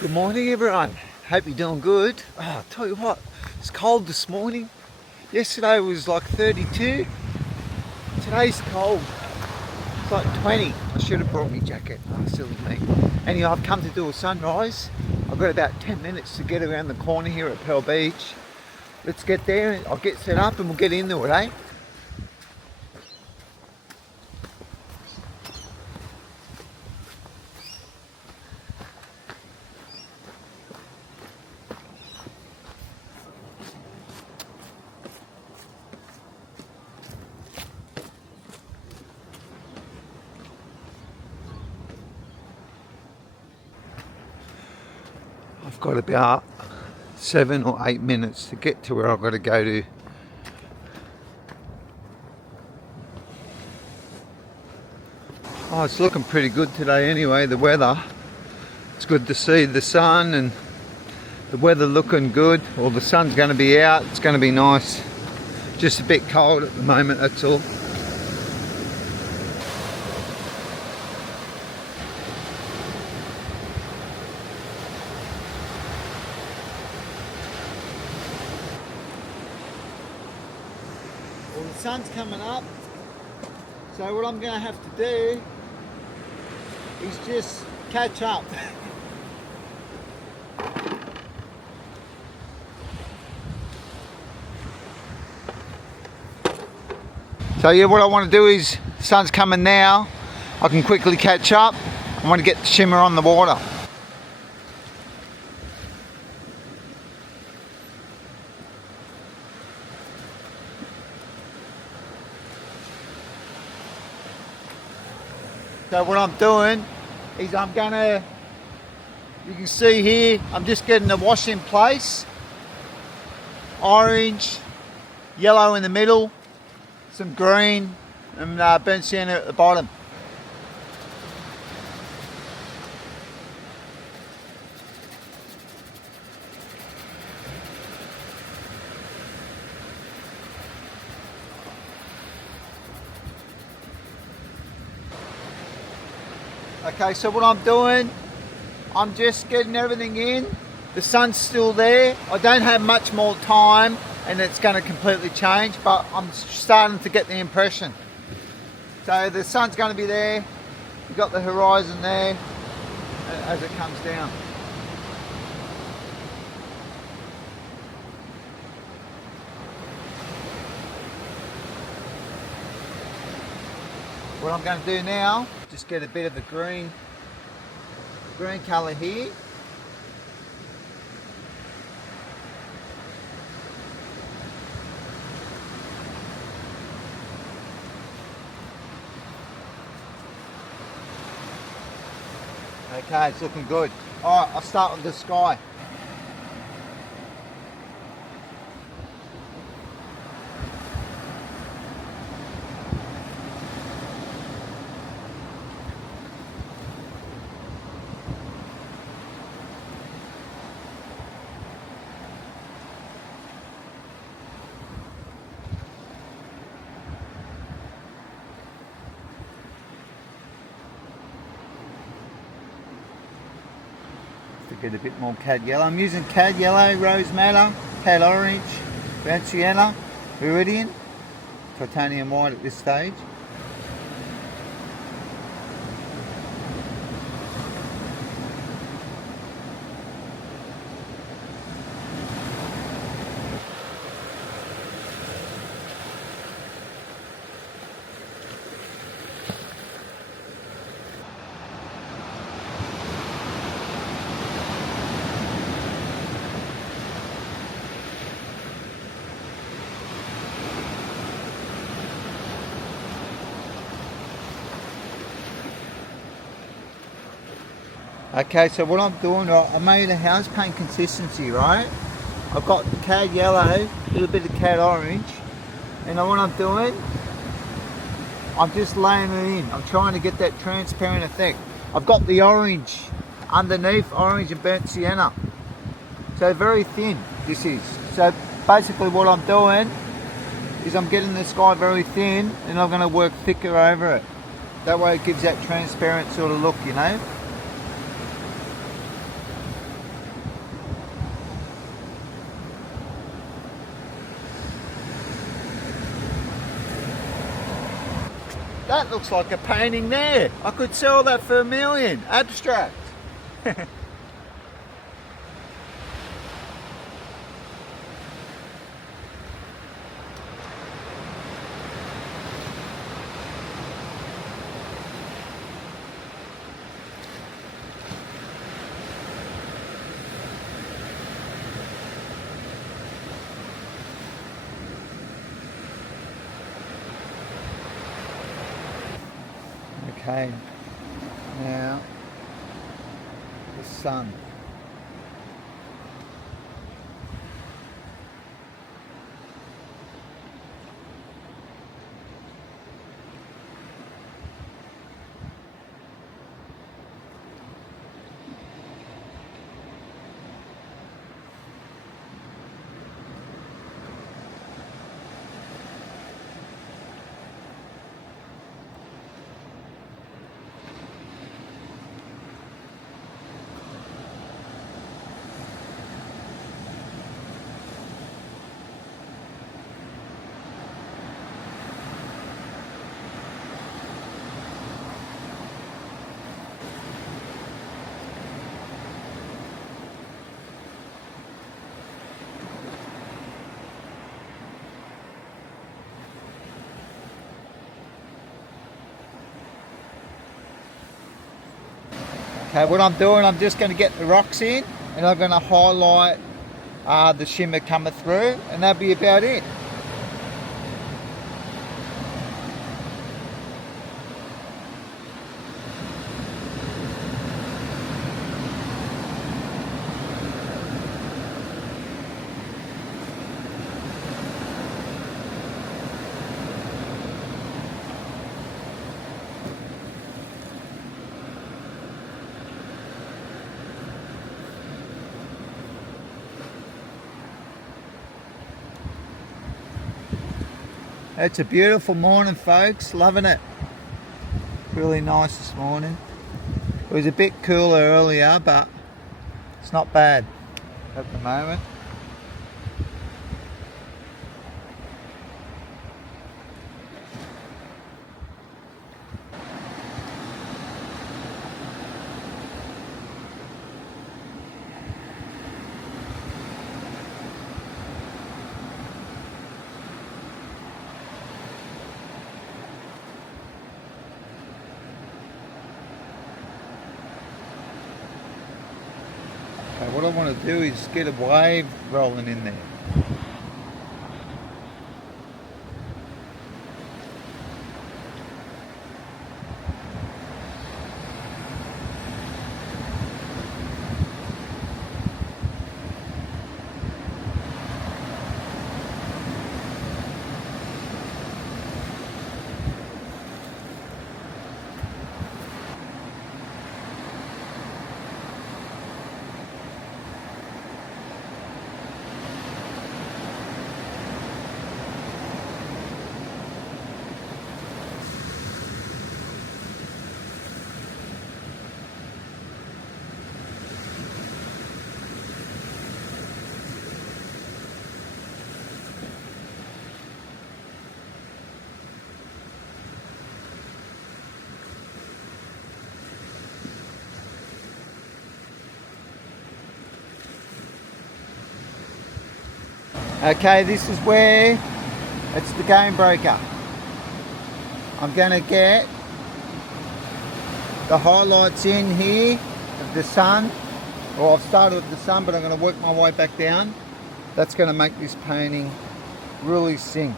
Good morning everyone, hope you're doing good. I'll tell you what, it's cold this morning. Yesterday was like 32, today's cold, it's like 20. I should have brought my jacket, silly me. Anyway, I've come to do a sunrise. I've got about 10 minutes to get around the corner here at Pearl Beach. Let's get there, I'll get set up and we'll get into it, eh? I've got about 7 or 8 minutes to get to where I've got to go to. Oh, it's looking pretty good today anyway, the weather. It's good to see the sun and the weather looking good. Well, the sun's going to be out, it's going to be nice. Just a bit cold at the moment, that's all. Well, the sun's coming up, so what I'm going to have to do is just catch up. So yeah, what I want to do is, the sun's coming now, I can quickly catch up. I want to get the shimmer on the water. So what I'm doing is I'm gonna, you can see here, I'm just getting the wash in place. Orange, yellow in the middle, some green and burnt sienna at the bottom. Okay, so what I'm doing, I'm just getting everything in. The sun's still there. I don't have much more time and it's going to completely change, but I'm starting to get the impression. So the sun's going to be there. You've got the horizon there as it comes down. What I'm going to do now, just get a bit of the green colour here. Okay, it's looking good. Alright, I'll start with the sky. To get a bit more cad yellow. I'm using cad yellow, rose madder, cad orange, burnt sienna, viridian, titanium white at this stage. Okay, so what I'm doing, I made a house paint consistency, right? I've got cad yellow, a little bit of cad orange, and what I'm doing, I'm just laying it in. I'm trying to get that transparent effect. I've got the orange underneath, orange and burnt sienna. So very thin, this is. So basically what I'm doing is I'm getting the sky very thin and I'm going to work thicker over it. That way it gives that transparent sort of look, you know. That looks like a painting there. I could sell that for $1 million. Abstract. Okay, now the sun. Okay, what I'm doing, I'm just going to get the rocks in and I'm going to highlight the shimmer coming through, and that'll be about it. It's a beautiful morning, folks. Loving it. Really nice this morning. It was a bit cooler earlier, but it's not bad at the moment. Okay, what I want to do is get a wave rolling in there. Okay, this is where it's the game breaker. I'm going to get the highlights in here of the sun. Well, I've started with the sun, but I'm going to work my way back down. That's going to make this painting really sing.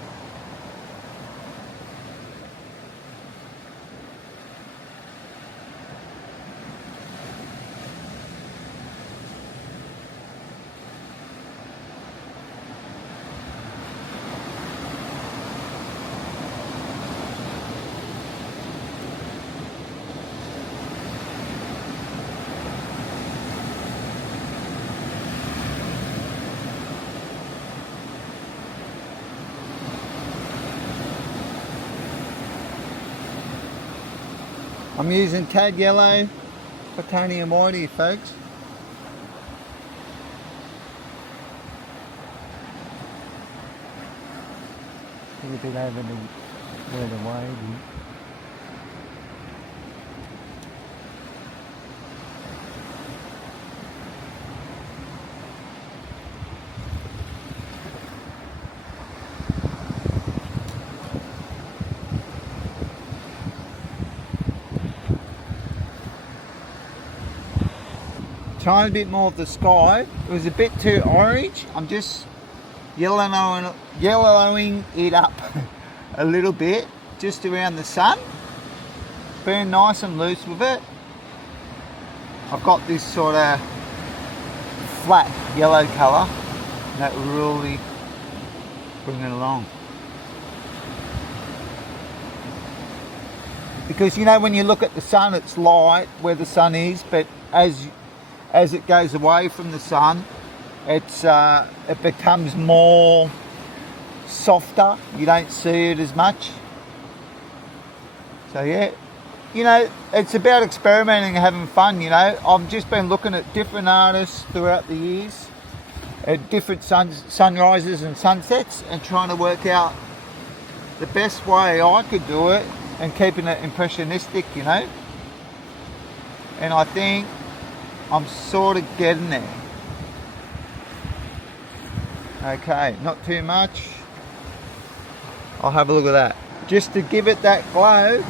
I'm using cad yellow, titanium white here, folks. A little bit over the where the wave is. tiny bit more of the sky. It was a bit too orange. I'm just yellowing it up a little bit, just around the sun. Being nice and loose with it. I've got this sort of flat yellow colour that will really bring it along. Because you know, when you look at the sun, it's light where the sun is, but as it goes away from the sun, it becomes more softer. You don't see it as much. So yeah, you know, it's about experimenting and having fun, you know. I've just been looking at different artists throughout the years, at different sunrises and sunsets, and trying to work out the best way I could do it and keeping it impressionistic, you know. And I think I'm sort of getting there. Okay, not too much. I'll have a look at that. Just to give it that glow,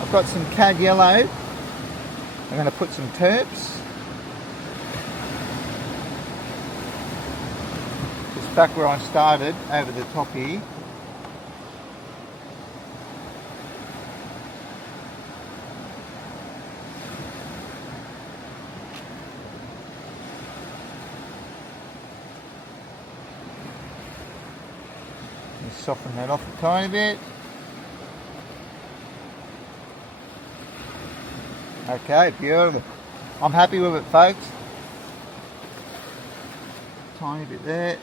I've got some cad yellow. I'm going to put some terps. Just back where I started, over the top here. Soften that off a tiny bit. Okay, beautiful. I'm happy with it, folks. Tiny bit there.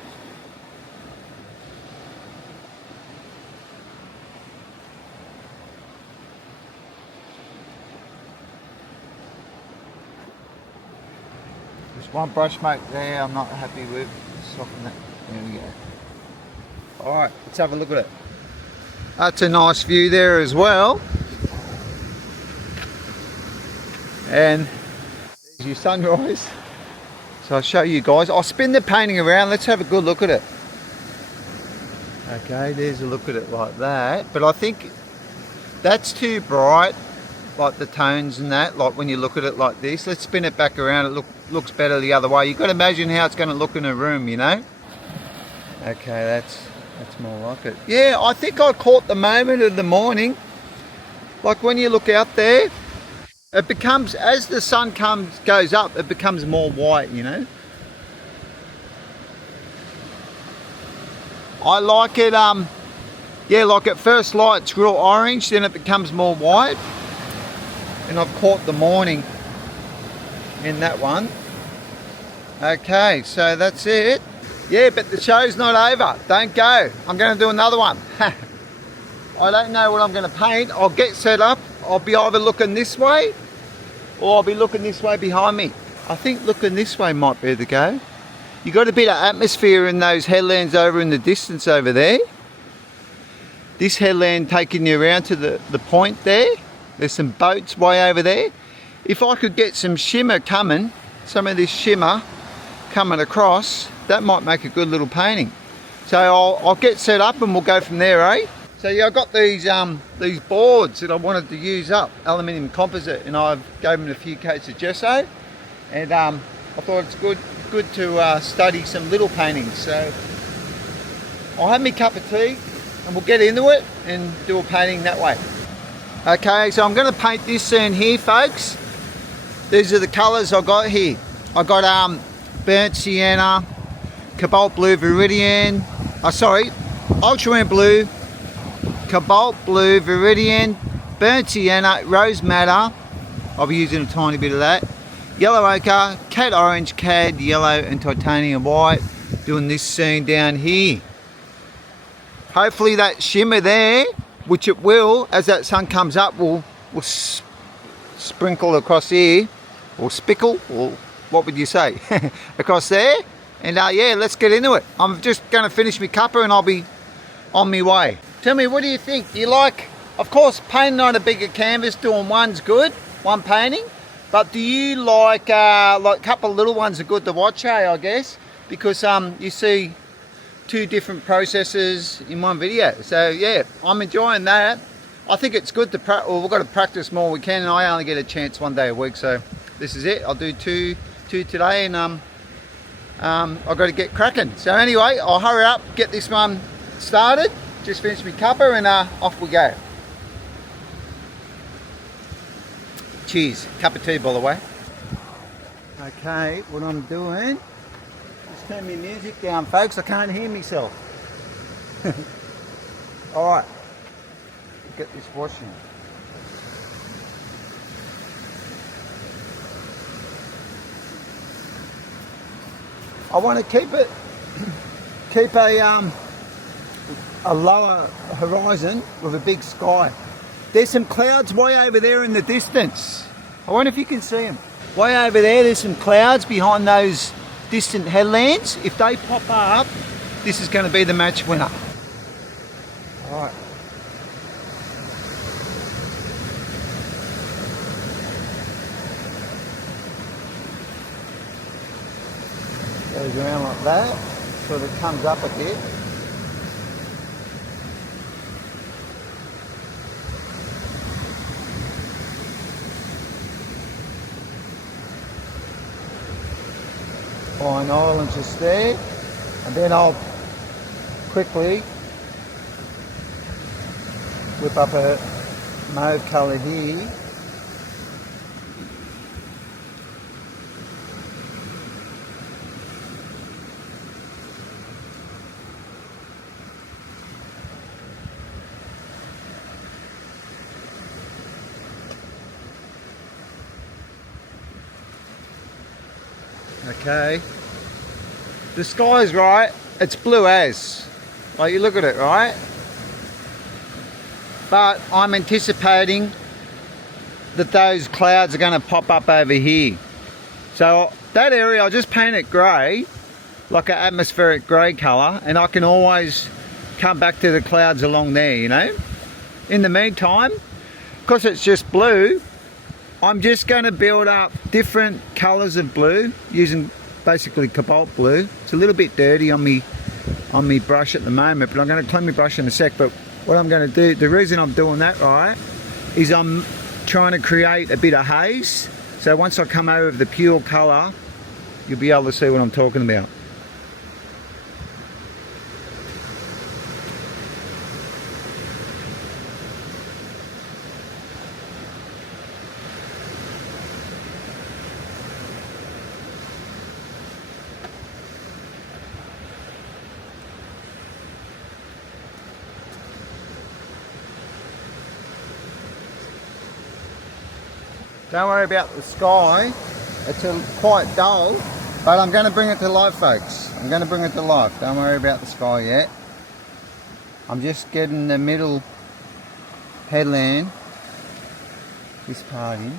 Just one brush stroke there I'm not happy with. Soften that. There we go. Alright, let's have a look at it. That's a nice view there as well. And there's your sunrise. So I'll show you guys. I'll spin the painting around. Let's have a good look at it. Okay, there's a look at it like that. But I think that's too bright, like the tones and that, like when you look at it like this. Let's spin it back around. It looks better the other way. You've got to imagine how it's going to look in a room, you know. Okay, that's more like it. Yeah, I think I caught the moment of the morning. Like when you look out there, it becomes, as the sun goes up, it becomes more white, you know. I like it, yeah, like at first light it's real orange, then it becomes more white. And I've caught the morning in that one. Okay, so that's it. Yeah, but the show's not over. Don't go. I'm going to do another one. I don't know what I'm going to paint. I'll get set up. I'll be either looking this way or I'll be looking this way behind me. I think looking this way might be the go. You got a bit of atmosphere in those headlands over in the distance over there. This headland taking you around to the point there. There's some boats way over there. If I could get some shimmer coming, some of this shimmer coming across, that might make a good little painting. So I'll get set up and we'll go from there, eh? So yeah, I got these boards that I wanted to use up, aluminium composite, and I've gave them a few coats of gesso, and I thought it's good to study some little paintings. So I'll have me cup of tea and we'll get into it and do a painting that way. Okay, so I'm going to paint this scene here, folks. These are the colours I got here. I got burnt sienna, cobalt blue viridian, ultramarine blue, cobalt blue viridian, burnt sienna, rose madder. I'll be using a tiny bit of that. Yellow ochre, cad orange, cad yellow, and titanium white. Doing this scene down here. Hopefully that shimmer there, which it will, as that sun comes up, will sprinkle across here, or spickle, or what would you say, across there. And yeah, let's get into it. I'm just going to finish my cuppa and I'll be on my way. Tell me, what do you think? Do you like, of course, painting on a bigger canvas, doing one's good, one painting, but do you like a couple of little ones are good to watch, hey, I guess, because you see two different processes in one video. So yeah, I'm enjoying that. I think it's good to we've got to practice more we can, and I only get a chance one day a week, so this is it. I'll do two today, and I've got to get cracking. So anyway, I'll hurry up, get this one started. Just finish my cuppa, and off we go. Cheers. Cup of tea, by the way. Okay, what I'm doing, just turn my music down, folks. I can't hear myself. All right, get this washing. I want to keep a lower horizon with a big sky. There's some clouds way over there in the distance. I wonder if you can see them. Way over there's some clouds behind those distant headlands. If they pop up, this is going to be the match winner. All right. Goes around like that, so that it comes up a bit. Fine island just there, and then I'll quickly whip up a mauve colour here. Okay, the sky's right, it's blue as, like you look at it, right? But I'm anticipating that those clouds are going to pop up over here. So that area, I'll just paint it grey, like an atmospheric grey colour, and I can always come back to the clouds along there, you know? In the meantime, because it's just blue, I'm just going to build up different colours of blue using basically cobalt blue. It's a little bit dirty on me brush at the moment, but I'm going to clean my brush in a sec. But what I'm going to do, the reason I'm doing that, right, is I'm trying to create a bit of haze. So once I come over with the pure colour, you'll be able to see what I'm talking about. Don't worry about the sky, it's quite dull, but I'm going to bring it to life, folks. I'm going to bring it to life. Don't worry about the sky yet. I'm just getting the middle headland, this part in.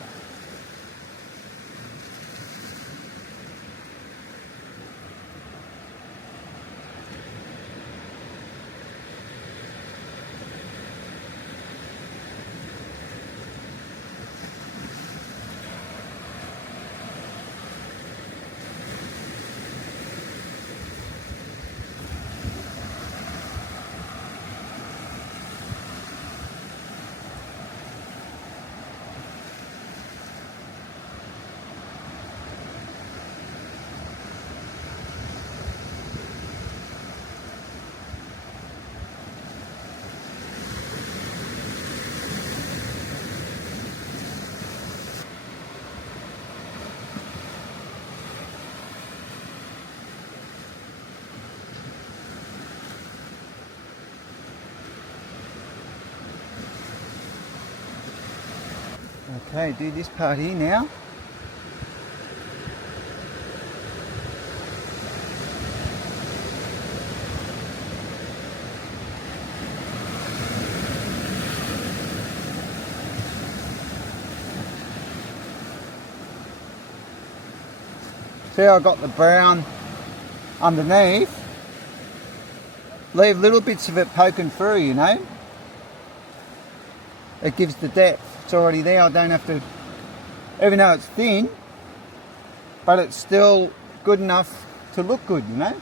Okay, do this part here now. See how I got the brown underneath? Leave little bits of it poking through, you know? It gives the depth. It's already there, I don't have to, even though it's thin, but it's still good enough to look good, you know?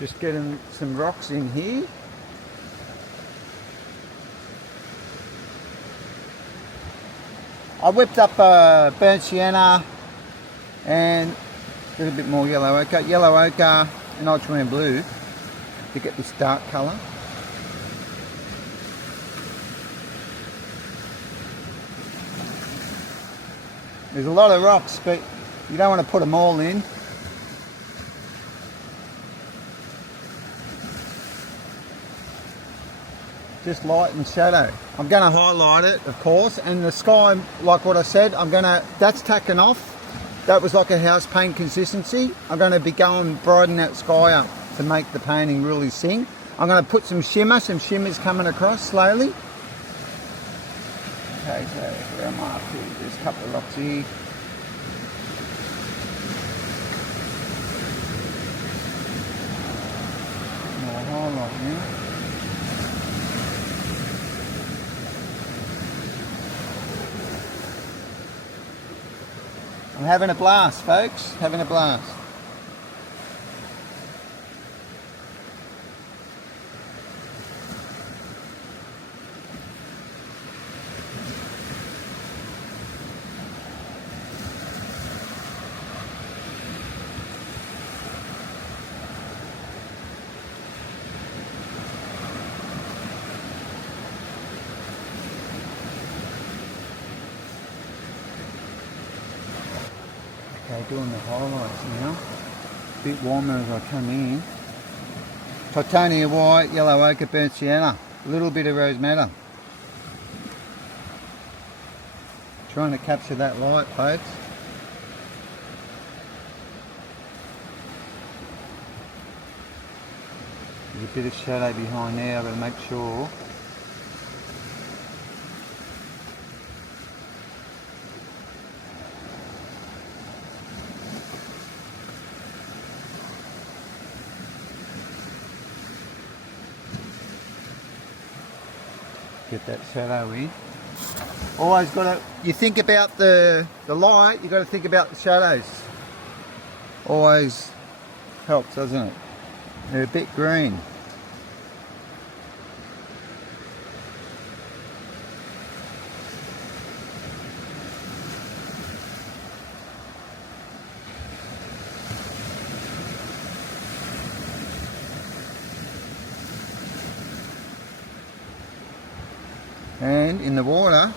Just getting some rocks in here. I whipped up burnt sienna and a little bit more yellow ochre and ultramarine blue to get this dark colour. There's a lot of rocks, but you don't want to put them all in. Just light and shadow. I'm going to highlight it, of course, and the sky, like what I said, that's tacking off. That was like a house paint consistency. I'm going to be brightening that sky up to make the painting really sing. I'm going to put some shimmers coming across slowly. Okay, so where am I up to? There's a couple of rocks here. More highlight now. I'm having a blast, folks, having a blast. Okay, doing the highlights now. A bit warmer as I come in. Titanium white, yellow ochre, burnt sienna. A little bit of rose madder. Trying to capture that light, folks. There's a bit of shadow behind there, I've got to make sure. Get that shadow in. Always got to, you think about the light, you got to think about the shadows. Always helps, doesn't it? They're a bit green. And in the water,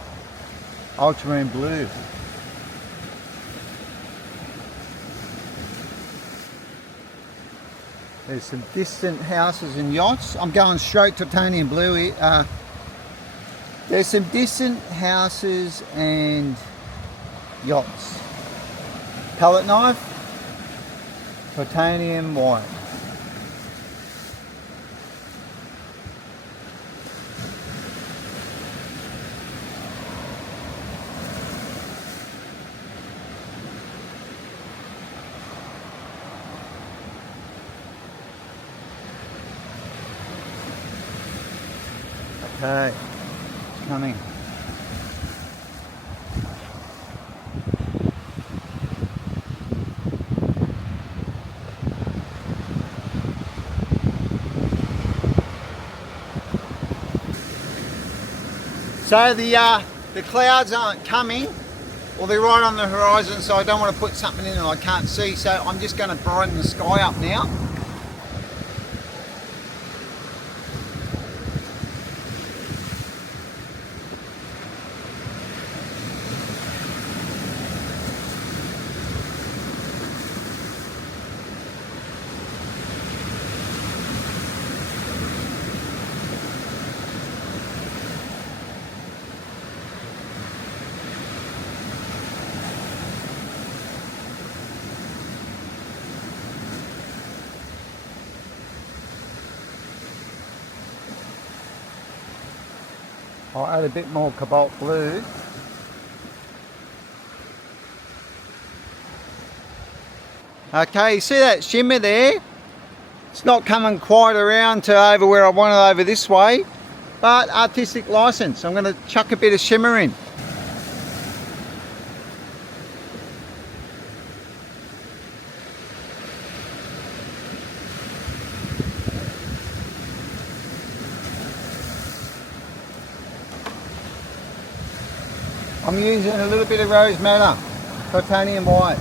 ultramarine blue. There's some distant houses and yachts. I'm going straight titanium blue here. There's some distant houses and yachts. Palette knife, titanium white. Okay, it's coming. So the clouds aren't coming, or they're right on the horizon, so I don't want to put something in that I can't see, so I'm just going to brighten the sky up now. I'll add a bit more cobalt blue. Okay, you see that shimmer there? It's not coming quite around to over where I want it over this way, but artistic license. I'm going to chuck a bit of shimmer in. I'm using a little bit of rose madder, titanium white.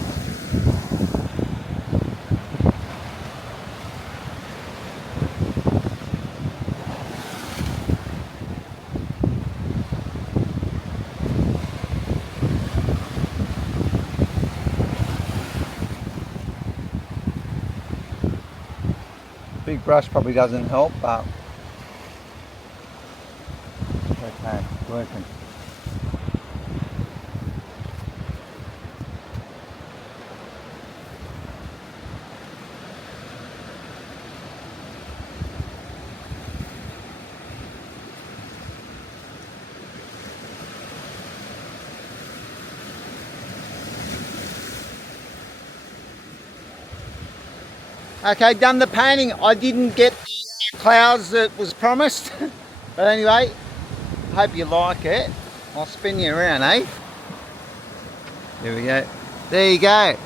Big brush probably doesn't help, but it's okay, it's working. Okay, done the painting. I didn't get the clouds that was promised. But anyway, hope you like it. I'll spin you around, eh? There we go. There you go.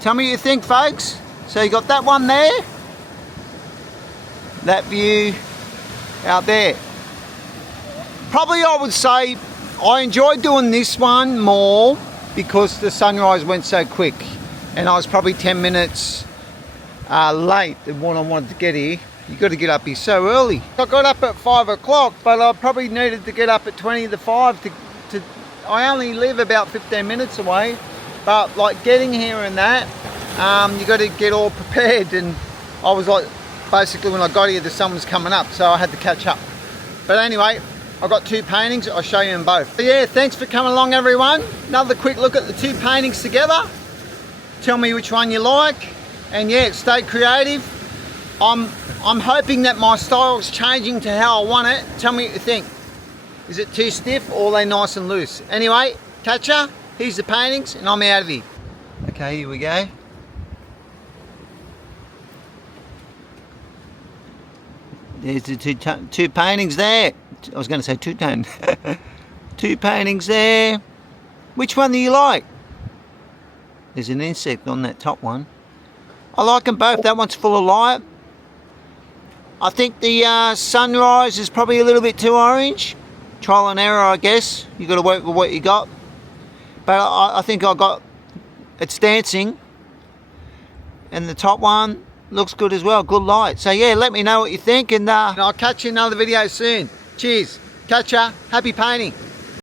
Tell me what you think, folks. So you got that one there. That view out there. Probably I would say I enjoyed doing this one more because the sunrise went so quick. And I was probably 10 minutes late than what I wanted to get here. You got to get up here so early. I got up at 5 o'clock, but I probably needed to get up at 20 to 5 to I only live about 15 minutes away, but like getting here and that, you got to get all prepared, and I was like, basically when I got here the sun was coming up, so I had to catch up. But anyway, I've got 2 paintings, I'll show you them both. So yeah, thanks for coming along everyone. Another quick look at the 2 paintings together. Tell me which one you like. And yeah, stay creative. I'm hoping that my style's changing to how I want it. Tell me what you think. Is it too stiff or are they nice and loose? Anyway, catcha, here's the paintings and I'm out of here. Okay, here we go. There's the two paintings there. I was going to say two-tone. 2 paintings there. Which one do you like? There's an insect on that top one. I like them both. That one's full of light. I think the sunrise is probably a little bit too orange. Trial and error, I guess. You got to work with what you got. But I think it's dancing. And the top one looks good as well. Good light. So yeah, let me know what you think, and I'll catch you in another video soon. Cheers. Catch ya. Happy painting.